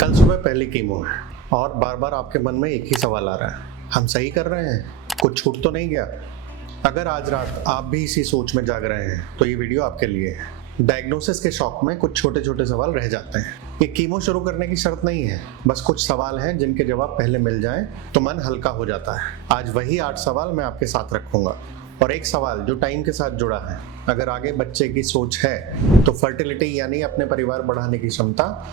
कल सुबह पहली कीमो है और बार बार आपके मन में एक ही सवाल आ रहा है, हम सही कर रहे हैं, कुछ छूट तो नहीं गया। अगर आज रात आप भी इसी सोच में जाग रहे हैं तो ये वीडियो आपके लिए है। डायग्नोसिस के शौक में कुछ छोटे छोटे सवाल रह जाते हैं। ये कीमो शुरू करने की शर्त नहीं है, बस कुछ सवाल हैं जिनके जवाब पहले मिल जाएं तो मन हल्का हो जाता है। आज वही 8 सवाल मैं आपके साथ रखूंगा और एक सवाल जो टाइम के साथ जुड़ा है। अगर आगे बच्चे की सोच है तो फर्टिलिटी यानी अपने परिवार बढ़ाने की क्षमता,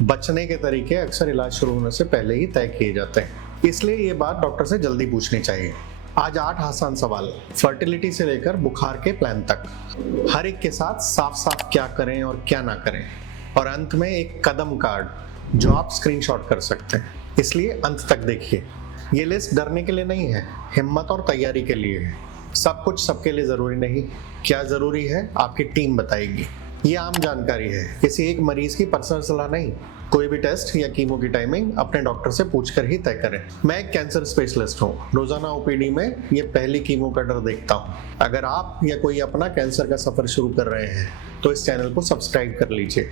बचने के तरीके अक्सर इलाज शुरू होने से पहले ही तय किए जाते हैं, इसलिए ये बात डॉक्टर से जल्दी पूछनी चाहिए। आज 8 आसान सवाल, फर्टिलिटी से लेकर बुखार के प्लान तक, हर एक के साथ साफ साफ क्या करें और क्या ना करें, और अंत में एक कदम कार्ड जो आप स्क्रीनशॉट कर सकते हैं, इसलिए अंत तक देखिए। ये लिस्ट डरने के लिए नहीं है, हिम्मत और तैयारी के लिए है। सब कुछ सबके लिए जरूरी नहीं, क्या जरूरी है आपकी टीम बताएगी। ये आम जानकारी है, किसी एक मरीज की पर्सनल सलाह नहीं। कोई भी टेस्ट या कीमो की टाइमिंग अपने डॉक्टर से पूछकर ही तय करें। मैं एक कैंसर स्पेशलिस्ट हूँ, रोजाना ओपीडी में ये पहली कीमो का डर देखता हूँ। अगर आप या कोई अपना कैंसर का सफर शुरू कर रहे हैं तो इस चैनल को सब्सक्राइब कर लीजिए।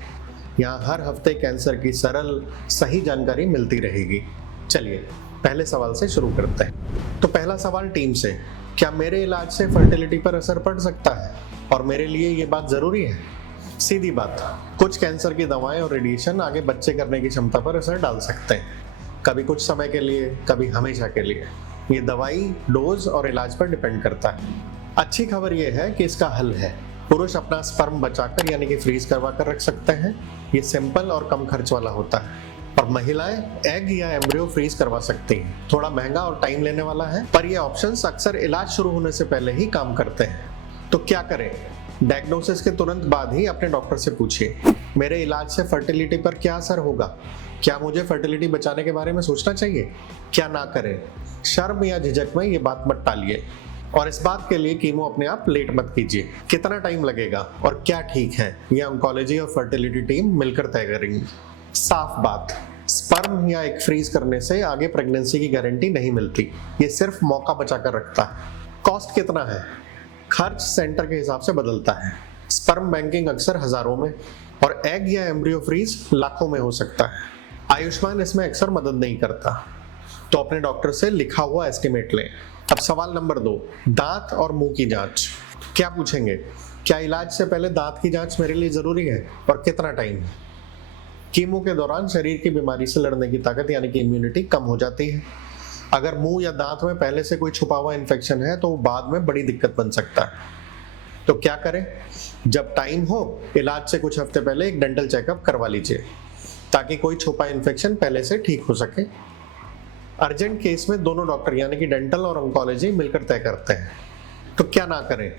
यहाँ हर हफ्ते कैंसर की सरल सही जानकारी मिलती रहेगी। चलिए पहले सवाल से शुरू करते हैं। तो पहला सवाल टीम से, क्या मेरे इलाज से फर्टिलिटी पर असर पड़ सकता है और मेरे लिए ये बात जरूरी है? सीधी बात, कुछ कैंसर की दवाएं और रेडिएशन आगे बच्चे करने की क्षमता पर असर डाल सकते हैं, कभी कुछ समय के लिए, कभी हमेशा के लिए। ये दवाई, डोज और इलाज पर डिपेंड करता है। अच्छी खबर यह है कि इसका हल है। पुरुष अपना स्पर्म बचाकर यानी कि फ्रीज करवा कर रख सकते हैं। ये सिंपल और कम खर्च वाला होता है। और महिलाएं एग या एम्ब्रियो फ्रीज करवा सकती हैं। थोड़ा महंगा और टाइम लेने वाला है, पर ये ऑप्शंस अक्सर इलाज शुरू होने से पहले ही काम करते हैं। तो क्या करें? डायग्नोसिस के तुरंत बाद ही अपने डॉक्टर से पूछिए, मेरे इलाज से फर्टिलिटी पर क्या असर होगा? क्या मुझे फर्टिलिटी बचाने के बारे में सोचना चाहिए? क्या ना करें? शर्म या झिझक में ये बात मत टालिए। और इस बात के लिए कीमो अपने आप लेट मत कीजिए। कितना टाइम लगेगा और क्या ठीक है, ये ऑन्कोलॉजी और फर्टिलिटी टीम मिलकर तय करेंगी। साफ बात, स्पर्म या एग फ्रीज करने से आगे प्रेगनेंसी की गारंटी नहीं मिलती, ये सिर्फ मौका बचा कर रखता है। कॉस्ट कितना है? खर्च सेंटर के हिसाब से बदलता है। स्पर्म बैंकिंग अक्सर हजारों में और एग या एम्ब्रियो फ्रीज लाखों में हो सकता है। आयुष्मान इसमें अक्सर मदद नहीं करता, तो अपने डॉक्टर से लिखा हुआ एस्टिमेट लें। अब सवाल नंबर 2, दांत और मुंह की जांच। क्या पूछेंगे? क्या इलाज से पहले दांत की जांच मेरे लिए जरूरी है और कितना टाइम? कीमो के दौरान शरीर की बीमारी से लड़ने की ताकत यानी कि इम्यूनिटी कम हो जाती है। अगर मुंह या दांत में पहले से कोई छुपा हुआ इन्फेक्शन है तो बाद में बड़ी दिक्कत बन सकता है। तो क्या करें? जब टाइम हो, इलाज से कुछ हफ्ते पहले एक डेंटल चेकअप करवा लीजिए ताकि कोई छुपा इन्फेक्शन पहले से ठीक हो सके। अर्जेंट केस में दोनों डॉक्टर यानी कि डेंटल और ऑन्कोलॉजी मिलकर तय करते हैं। तो क्या ना करें?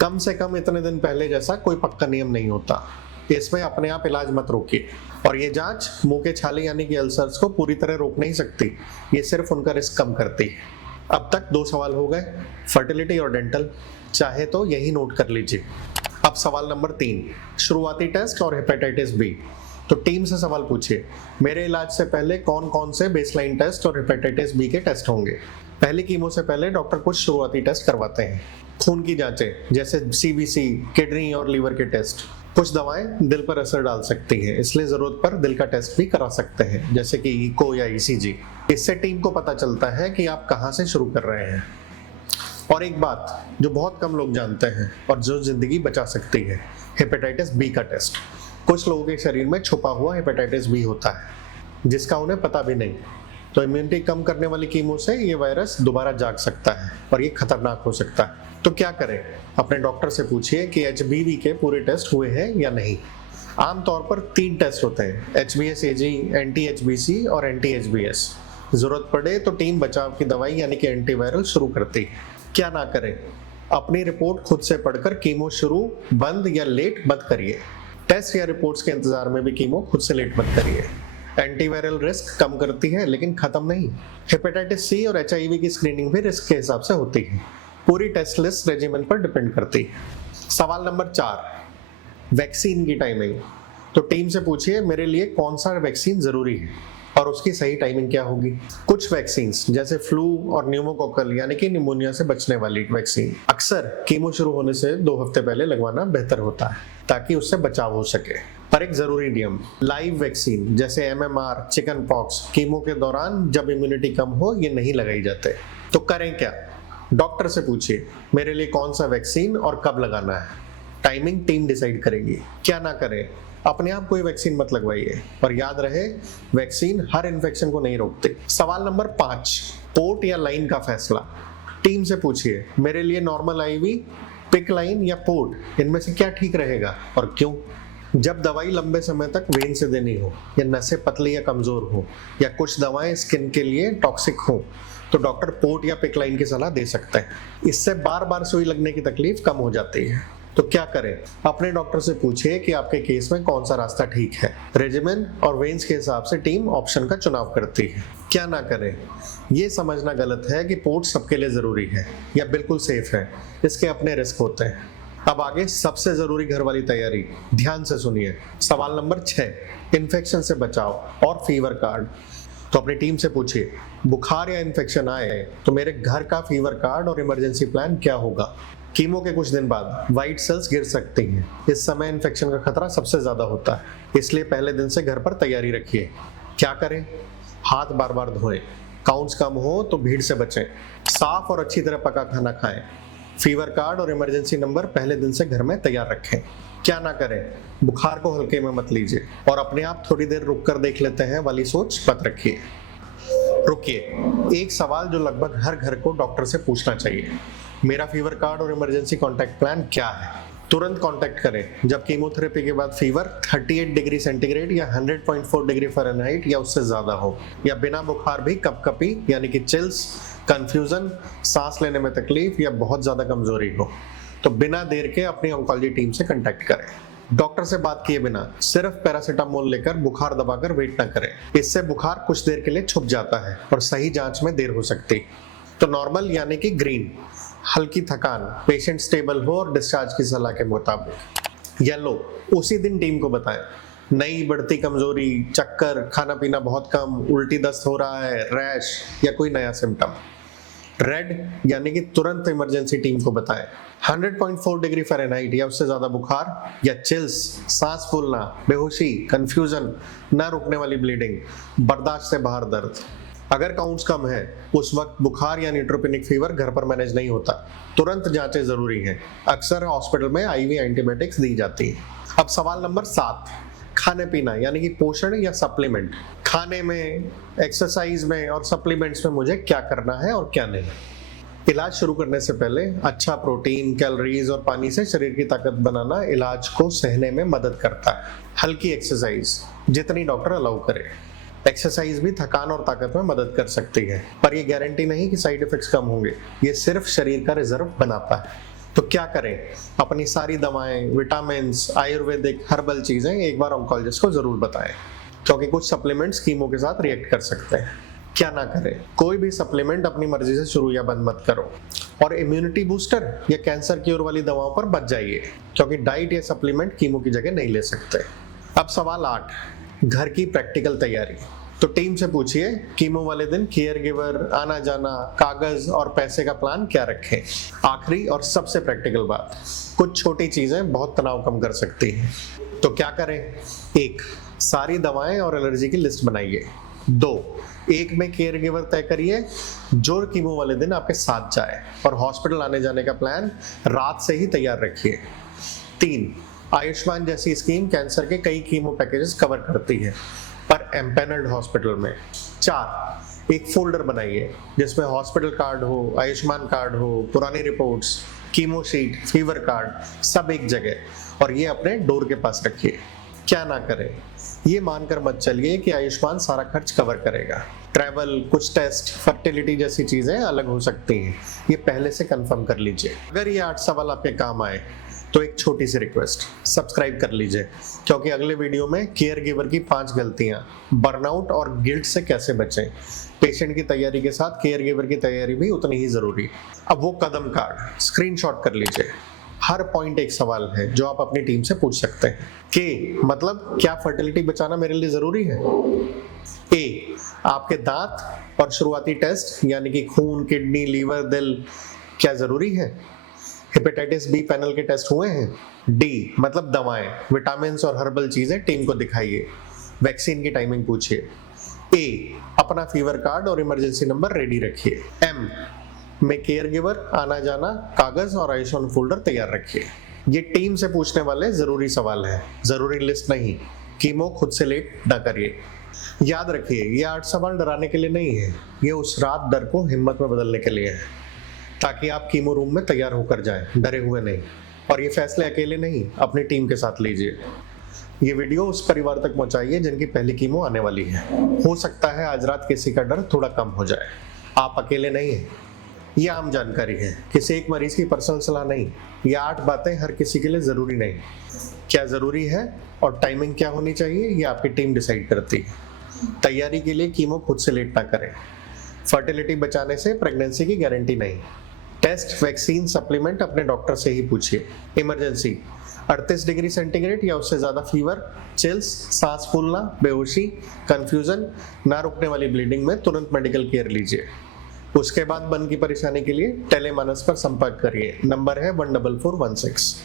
कम से कम इतने दिन पहले जैसा कोई पक्का नियम नहीं होता, इसमें अपने आप इलाज मत रोकिए। और ये जांच मुंह के छाले यानी कि अल्सर्स को पूरी तरह रोक नहीं सकती, ये सिर्फ उनका रिस्क कम करती है। अब तक 2 सवाल हो गए, फर्टिलिटी और डेंटल। चाहे तो यही नोट कर लीजिए। अब सवाल नंबर 3, शुरुआती टेस्ट और हेपेटाइटिस बी। तो टीम से सवाल पूछिए, मेरे इलाज से पहले कौन कौन से बेसलाइन टेस्ट और हेपेटाइटिस बी के टेस्ट होंगे? पहली कीमो से पहले डॉक्टर कुछ शुरुआती टेस्ट करवाते हैं। खून की जांचें जैसे सीबीसी, किडनी और लीवर के टेस्ट। कुछ दवाएं दिल पर असर डाल सकती हैं, इसलिए जरूरत पर दिल का टेस्ट भी करा सकते हैं, जैसे कि इको या ईसीजी। इससे टीम को पता चलता है कि आप कहां से शुरू कर रहे हैं। और एक बात जो बहुत कम लोग जानते हैं और जो जिंदगी बचा सकती है, हेपेटाइटिस बी का टेस्ट। कुछ लोगों के शरीर में छुपा हुआ हेपेटाइटिस बी होता है जिसका उन्हें पता भी नहीं। तो इम्यूनिटी कम करने वाली कीमो से ये वायरस दोबारा जाग सकता है और ये खतरनाक हो सकता है। तो क्या करें? अपने डॉक्टर से पूछिए कि एचबीवी के पूरे टेस्ट हुए हैं या नहीं। आमतौर पर 3 टेस्ट होते हैं, HBsAg, एंटी-HBC और एंटी-HBs। जरूरत पड़े तो टीम बचाव की दवाई यानी कि एंटीवायरल शुरू करती है। क्या ना करें? अपनी रिपोर्ट खुद से पढ़कर कीमो शुरू, बंद या लेट मत करिए। टेस्ट या रिपोर्ट्स के इंतजार में भी कीमो खुद से लेट मत करिए। एंटीवायरल रिस्क कम करती है लेकिन खत्म नहीं। हेपेटाइटिस सी और HIV की स्क्रीनिंग भी रिस्क के हिसाब से होती है। पूरी टेस्ट लिस्ट रेजिमेंट पर डिपेंड करती है। सवाल नंबर 4, वैक्सीन की टाइमिंग। तो टीम से पूछिए, मेरे लिए कौन सा वैक्सीन जरूरी है? और उसकी सही टाइमिंग क्या होगी। कुछ वैक्सीन जैसे फ्लू और न्यूमोकोकल यानी कि निमोनिया से बचने वाली वैक्सीन अक्सर कीमो शुरू होने से 2 हफ्ते पहले लगवाना बेहतर होता है ताकि उससे बचाव हो सके। पर एक जरूरी नियम, लाइव वैक्सीन जैसे एमएमआर, चिकन पॉक्स कीमो के दौरान जब इम्यूनिटी कम हो ये नहीं लगाई जाते। तो करें क्या? डॉक्टर से पूछिए मेरे लिए कौन सा वैक्सीन और कब लगाना है। टाइमिंग टीम डिसाइड करेगी। क्या ना करें, अपने आप कोई वैक्सीन मत लगवाइए। और याद रहे, वैक्सीन हर इन्फेक्शन को नहीं रोकते। सवाल नंबर 5, पोर्ट या लाइन का फैसला। टीम से पूछिए मेरे लिए नॉर्मल आईवी, पिक लाइन या पोर्ट, इनमें से क्या ठीक रहेगा और क्यों। जब दवाई लंबे समय तक वेन से देनी हो या नसें पतली या कमजोर हो या कुछ दवाएं स्किन के लिए टॉक्सिक हो तो डॉक्टर पोर्ट या पिक लाइन की सलाह दे सकते हैं। इससे बार बार सुई लगने की तकलीफ कम हो जाती है। तो क्या करें? अपने डॉक्टर से पूछिए कि आपके केस में कौन सा रास्ता ठीक है। रेजिमेन और वेन्स के हिसाब से टीम ऑप्शन का चुनाव करती है। क्या ना करें, ये समझना गलत है कि पोर्ट सबके लिए जरूरी है या बिल्कुल सेफ है। इसके अपने रिस्क होते हैं। अब आगे सबसे जरूरी घर वाली तैयारी, ध्यान से सुनिए। सवाल नंबर 6, इन्फेक्शन से बचाव और फीवर कार्ड। तो अपनी टीम से पूछिए बुखार या इन्फेक्शन आए तो मेरे घर का फीवर कार्ड और इमरजेंसी प्लान क्या होगा। कीमो के कुछ दिन बाद व्हाइट सेल्स गिर सकती हैं। इस समय इन्फेक्शन का खतरा सबसे ज्यादा होता है, इसलिए पहले दिन से घर पर तैयारी रखिए। क्या करें? हाथ बार बार धोएं, काउंट्स कम हो तो भीड़ से बचें, साफ और अच्छी तरह पका खाना खाएं, फीवर कार्ड और इमरजेंसी नंबर पहले दिन से घर में तैयार रखें। क्या ना करें, बुखार को हल्के में मत लीजिए और अपने आप थोड़ी देर रुक कर देख लेते हैं वाली सोच मत रखिए। रुकिए, एक सवाल जो लगभग हर घर को डॉक्टर से पूछना चाहिए, मेरा फीवर कार्ड और इमरजेंसी कॉन्टैक्ट प्लान क्या है। तुरंत कांटेक्ट करें जब कीमोथेरेपी के बाद फीवर 38 डिग्री सेंटीग्रेड या 100.4 डिग्री फ़ारेनहाइट या उससे ज्यादा हो, या बिना बुखार भी कपकपी यानी कि चिल्स, कंफ्यूजन, सांस लेने में तकलीफ या बहुत ज्यादा कमजोरी हो, तो बिना देर के अपनी ऑन्कोलॉजी टीम से कांटेक्ट करें। डॉक्टर से बात किए बिना सिर्फ पैरासीटामोल लेकर बुखार दबाकर वेट न करें। इससे बुखार कुछ देर के लिए छुप जाता है और सही जांच में देर हो सकती। तो नॉर्मल यानी कि ग्रीन, हल्की थकान, पेशेंट स्टेबल हो और डिस्चार्ज की सलाह के मुताबिक। येलो, उसी दिन टीम को बताएं, नई बढ़ती कमजोरी, चक्कर, खाना पीना बहुत कम, उल्टी दस्त हो रहा है, रैश या कोई नया सिम्टम। रेड यानी कि तुरंत इमरजेंसी टीम को बताएं, 100.4 डिग्री फ़ारेनहाइट या उससे ज्यादा बुखार या चिल्स, सांस फूलना, बेहोशी, कंफ्यूजन, न रुकने वाली ब्लीडिंग, बर्दाश्त से बाहर दर्द। अगर काउंट्स कम है उस वक्त बुखार या न्यूट्रोपेनिक फीवर घर पर मैनेज नहीं होता, तुरंत जांचें जरूरी हैं। अक्सर हॉस्पिटल में आईवी एंटीबायोटिक्स दी जाती है। अब सवाल नंबर 7, खाने पीना यानी कि पोषण या सप्लीमेंट। खाने में, एक्सरसाइज में और सप्लीमेंट्स में मुझे क्या करना है और क्या नहीं। इलाज शुरू करने से पहले अच्छा प्रोटीन, कैलोरीज और पानी से शरीर की ताकत बनाना इलाज को सहने में मदद करता है। हल्की एक्सरसाइज जितनी डॉक्टर अलाउ करे। एक्सरसाइज भी थकान और ताकत में मदद कर सकती है, पर यह गारंटी नहीं कि साइड इफेक्ट्स कम होंगे। ये सिर्फ शरीर का रिजर्व बनाता है। तो क्या करें? अपनी सारी दवाएं, विटामिन्स, आयुर्वेदिक, हर्बल चीजें एक बार ऑन्कोलॉजिस्ट को जरूर बताएं, क्योंकि कुछ सप्लीमेंट्स कीमो के साथ रिएक्ट कर सकते हैं। क्या ना करें? कोई भी सप्लीमेंट अपनी मर्जी से शुरू या बंद मत करो। और इम्यूनिटी बूस्टर या कैंसर क्योर वाली दवाओं पर बच जाइए, क्योंकि डाइट या सप्लीमेंट कीमो की जगह नहीं ले सकते। अब सवाल 8, घर की प्रैक्टिकल तैयारी। तो टीम से पूछिए कीमो वाले दिन केयर गिवर, आना जाना, कागज और पैसे का प्लान क्या रखें। आखिरी और सबसे प्रैक्टिकल बात, कुछ छोटी चीजें बहुत तनाव कम कर सकती हैं। तो क्या करें? 1, सारी दवाएं और एलर्जी की लिस्ट बनाइए। 2, एक में केयर गिवर तय करिए जो कीमो वाले दिन आपके साथ जाए, और हॉस्पिटल आने जाने का प्लान रात से ही तैयार रखिए। 3, आयुष्मान जैसी स्कीम कैंसर के कई कीमो पैकेजेस कवर करती है, पर एम्पैनल्ड हॉस्पिटल में। 4, एक फोल्डर बनाइए जिसमें हॉस्पिटल कार्ड हो, आयुष्मान कार्ड हो, पुरानी reports, chemo sheet, fever card, सब एक जगह, और ये अपने डोर के पास रखिए। क्या ना करें? ये मानकर मत चलिए कि आयुष्मान सारा खर्च कवर करेगा। ट्रैवल, कुछ टेस्ट, फर्टिलिटी जैसी चीजें अलग हो सकती हैं, ये पहले से कंफर्म कर लीजिए। अगर ये 8 सवाल आपके काम आए तो एक छोटी सी रिक्वेस्ट, सब्सक्राइब कर लीजिए, क्योंकि अगले वीडियो में केयर गिवर की 5 गलतियां, बर्नआउट और गिल्ट से कैसे बचें। पेशेंट की तैयारी के साथ केयर गिवर की तैयारी भी उतनी ही जरूरी। अब वो कदम कार्ड स्क्रीनशॉट कर लीजिए। हर पॉइंट एक सवाल है जो आप अपनी टीम से पूछ सकते हैं। कि मतलब क्या फर्टिलिटी बचाना मेरे लिए जरूरी है? ए, आपके दांत और शुरुआती टेस्ट यानी कि खून, किडनी, लीवर, दिल क्या जरूरी है? हेपेटाइटिस बी पैनल के टेस्ट हुए हैं? डी, मतलब दवाएं, विटामिन और हर्बल चीजें टीम को दिखाइए। वैक्सीन की टाइमिंग पूछिए। ए, अपना फीवर कार्ड और इमरजेंसी नंबर रेडी रखिए। एम में केयर गिवर, आना जाना, कागज और आयुष्मान फोल्डर तैयार रखिए। ये टीम से पूछने वाले जरूरी सवाल हैं, जरूरी लिस्ट नहीं। कीमो खुद से लेट न करिए। याद रखिए, ये 8 सवाल डराने के लिए नहीं है, ये उस रात डर को हिम्मत में बदलने के लिए है, ताकि आप कीमो रूम में तैयार होकर जाएं, डरे हुए नहीं। और ये फैसले अकेले नहीं, अपनी टीम के साथ लीजिए। ये वीडियो उस परिवार तक पहुंचाइए जिनकी पहली कीमो आने वाली है। हो सकता है आज रात किसी का डर थोड़ा कम हो जाए। आप अकेले नहीं हैं। ये आम जानकारी है, किसी एक मरीज की पर्सनल सलाह नहीं। ये 8 बातें हर किसी के लिए जरूरी नहीं। क्या जरूरी है और टाइमिंग क्या होनी चाहिए, ये आपकी टीम डिसाइड करती है। तैयारी के लिए कीमो खुद से लेट ना करें। फर्टिलिटी बचाने से प्रेगनेंसी की गारंटी नहीं। टेस्ट, वैक्सीन, सप्लीमेंट अपने डॉक्टर से ही पूछिए। इमरजेंसी 38 डिग्री सेंटीग्रेड या उससे ज्यादा फीवर, चिल्स, सांस फूलना, बेहोशी, कंफ्यूजन, ना रुकने वाली ब्लीडिंग में तुरंत मेडिकल केयर लीजिए। उसके बाद बन की परेशानी के लिए टेलीमानस पर संपर्क करिए। नंबर है 14416।